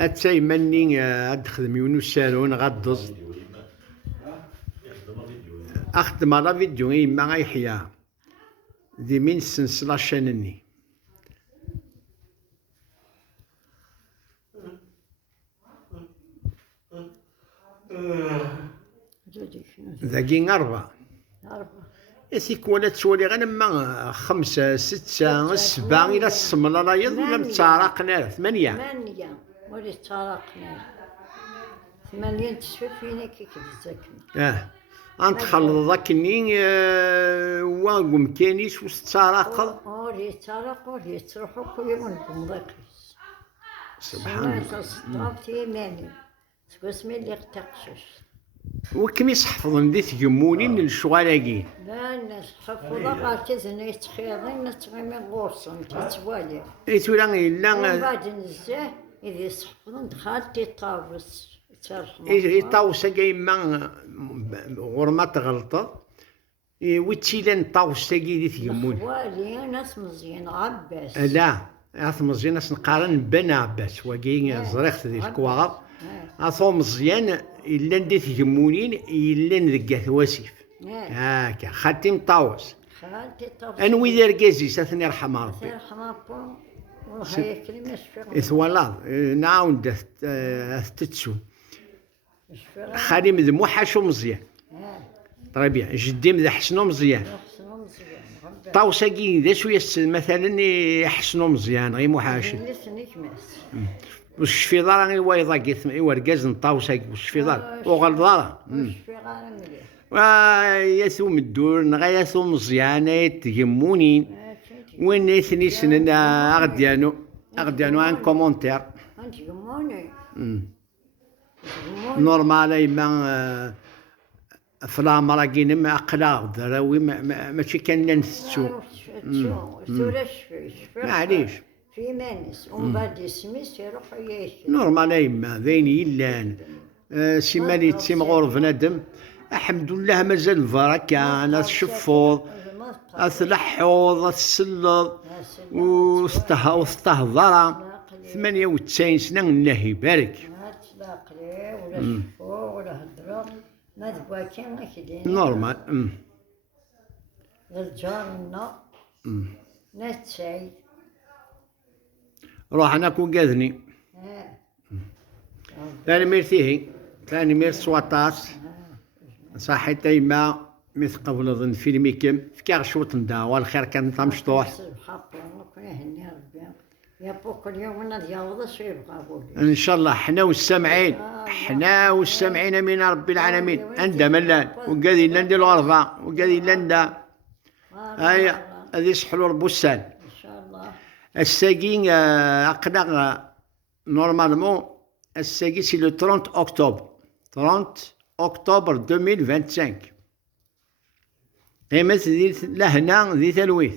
أتسيمني غاد خدم يونو السالون غادز أخدم على فيديو يما غيحيا دي من السلسلة شانني ذاكي أربعة يسيك ولا تولي غير ما 5 6 7 إلى السمنة لا يضل نتعرقنا 8 ولي تارقنا 8 تشوف فينا كي كتزكنا غنتخلط ذاكني واقوم كاينيش واش تراقض ولي تارق ولي تروحو كل يوم نضيقيس سبحان الله صافي ماني تقسمي اللي قتقشش وكم يصحفظن دي تجمونين الشغالاكين لا الناس حفظا غاتزن يتخيضين نتغيمي غورصن تتوالي تولي إلا من بعد نزاه إذا يصحفظن خالتي طاوس طاوسة كايما غورما تغلطة ويتشيلان طاوسة كي تجمون خوالي ناس مزيان عباس لا ناس مزيان ناس نقارن بن عباس وكاين زريخت ديال الكواغ اصو مزيان إلا ندي تجمونين إلا ندقات واسيف هاكا خالتي مطاوس انوي دار كازيس اثني يرحم ربي يرحم ربي والله يكرم الشفيق إثوالا نعاود تتسو خالي مذمو حاشو مزيان طريبيا جدي مذا حسنو مزيان طاوسا كي ذا شويه مثلا يحسنو مزيان غير محاشي والشفيضه غير وايضا كيف وركاز نطاوسا والشفيضه وغلظه ياسو مدور نغياسو مزيانه تجمونين وين يثني سنن اغديانو ان كومونتير نورمال يما فلامرا كاين ما اقلا دراوي ماشي كان نثتو معليش في مانس ومن بعد يسميس يروح ياكل نورمال يما ذين يلان سيمالي تسيم غور بنادم الحمد لله مازال البركه انا الشفوض أتلحوظ أتسلط وستهضر 98 سنة الله يبارك ولا شفو ولا هضرة ما تبغى كيما كدينا نورمال الجارنا ناس سعيد روح أنا كون قاذني ثاني ميرتيه ثاني مير 17 صحيت تيما مثل قبل ظن فيلمي كم فكاع شوط نداوى الخير كان نتا مشطوح ان شاء الله حنا والسامعين من رب العالمين اندا ملان وقاذي لنا الغرفه وقاذي لنا هيا هذه سحلو البستان ان شاء الله الساقين اقنا نورمالمون الساقي سي لو 30 اكتوبر 30 اكتوبر 2025 قيمة لهنا ذي تلويث